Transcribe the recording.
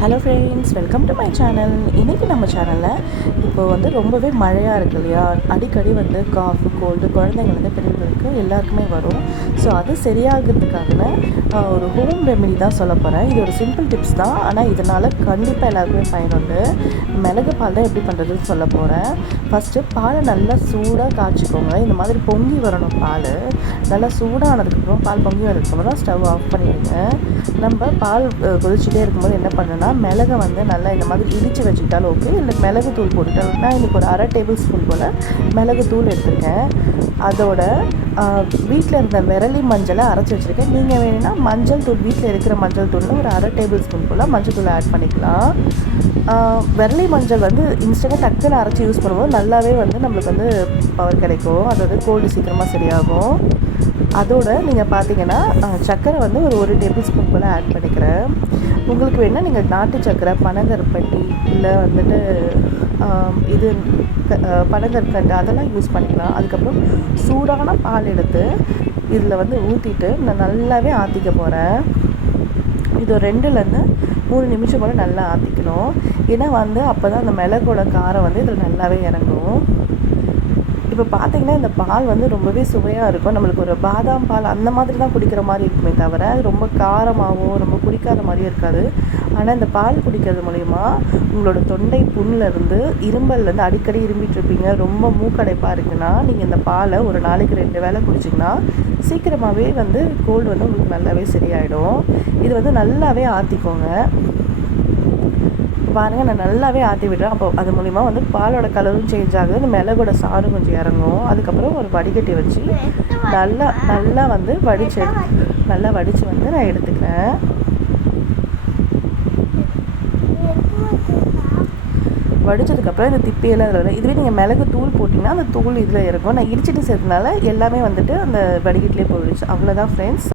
Hello friends, welcome to my channel. இன்றைக்கி நம்ம சேனலில் இப்போ வந்து ரொம்பவே மழையாக இருக்கு இல்லையா, அடிக்கடி வந்து காஃபு கோல்டு குழந்தைங்கள்லேருந்து பெரியவங்களுக்கு எல்லாருக்குமே வரும். ஸோ அது சரியாகிறதுக்கான ஒரு ஹோம் ரெமெடி தான் சொல்ல போகிறேன். இது ஒரு சிம்பிள் டிப்ஸ் தான், ஆனால் இதனால் கண்டிப்பாக எல்லாருக்குமே பயனுண்டு. மிளகு பால் தான் எப்படி பண்ணுறதுன்னு சொல்ல போகிறேன். ஃபஸ்ட்டு பாலை நல்லா சூடாக காய்ச்சிக்கோங்க. இந்த மாதிரி பொங்கி வரணும் பால். நல்லா சூடானதுக்கப்புறம் பால் பொங்கி வரதுக்கப்புறம் ஸ்டவ் ஆஃப் பண்ணிவிடுங்க. நம்ம பால் கொதிச்சுட்டே இருக்கும்போது என்ன பண்ணணும்னா, மிளகை வந்து நல்லா இந்த மாதிரி இடித்து வச்சுக்கிட்டாலும் ஓகே, இல்லை மிளகு தூள் போட்டுட்டாலும். நான் இன்றைக்கி ஒரு 1/2 டேபிள் ஸ்பூன் போல் மிளகு தூள் எடுத்துருக்கேன். அதோட வீட்டில் இருந்த விரலி மஞ்சளை அரைச்சி வச்சுருக்கேன். நீங்கள் வேணும்னா மஞ்சள் தூள், வீட்டில் இருக்கிற மஞ்சள் தூளில் ஒரு 1/2 டேபிள் ஸ்பூன் போல் மஞ்சள் தூள் ஆட் பண்ணிக்கலாம். விரலி மஞ்சள் வந்து இன்ஸ்டண்ட்டாக டக்குன்னு அரைச்சி யூஸ் பண்ணும்போது நல்லாவே வந்து நம்மளுக்கு வந்து பவர் கிடைக்கும். அதாவது கோல்டு சீக்கிரமாக சரியாகும். அதோடு நீங்கள் பார்த்தீங்கன்னா சர்க்கரை வந்து ஒரு டேபிள் ஸ்பூன் போல் ஆட் பண்ணிக்கிறேன். உங்களுக்கு வேணால் நீங்கள் நாட்டு சர்க்கரை, பனங்கருப்பட்டி, இல்லை வந்துட்டு இது பனங்கற்கண்டு அதெல்லாம் யூஸ் பண்ணிக்கலாம். அதுக்கப்புறம் சூடான பால் எடுத்து இதில் வந்து ஊற்றிட்டு நான் நல்லாவே ஆற்றிக்க போகிறேன். இது 2லேருந்து 3 நிமிஷம் போல் நல்லா ஆற்றிக்கணும். ஏன்னா வந்து அப்போ தான் அந்த மிளகோட காரம் வந்து இதில் நல்லாவே இறங்கும். இப்போ பார்த்தீங்கன்னா இந்த பால் வந்து ரொம்பவே சுவையாக இருக்கும். நம்மளுக்கு ஒரு பாதாம் பால் அந்த மாதிரி தான் குடிக்கிற மாதிரி இருக்குமே தவிர, அது ரொம்ப காரமாகவும் ரொம்ப குடிக்காத மாதிரியும் இருக்காது. ஆனால் இந்த பால் குடிக்கிறது மூலிமா உங்களோட தொண்டை புண்ணிலேருந்து, இரும்பல்லேருந்து அடிக்கடி இரும்பிட்டு இருப்பீங்க, ரொம்ப மூக்கடைப்பாக இருக்குன்னா, நீங்கள் இந்த பாலை ஒரு நாளைக்கு 2 வேளை குடிச்சிங்கன்னா சீக்கிரமாகவே வந்து கோல்டு வந்து உங்களுக்கு நல்லாவே சரியாயிடும். இது வந்து நல்லாவே ஆற்றிக்கோங்க. பாருங்கள், நான் நல்லாவே ஆற்றி விடுறேன். அப்போ அது மூலிமா வந்து பாலோட கலரும் சேஞ்ச் ஆகுது, இந்த மிளகோட சாரும் கொஞ்சம் இறங்கும். அதுக்கப்புறம் ஒரு வடிகட்டி வச்சு நல்லா வந்து வடித்து வந்து நான் எடுத்துக்கிறேன். வடித்ததுக்கப்புறம் இந்த திப்பியெல்லாம் இதில், இதுவே நீங்கள் மிளகு தூள் போட்டிங்கன்னா அந்த தூள் இதில் இருக்கும். நான் இடிச்சிட்டு சேர்த்தனால எல்லாமே வந்துட்டு அந்த வடிகட்டிலே போயிடுச்சு. அவ்வளோதான் ஃப்ரெண்ட்ஸ்.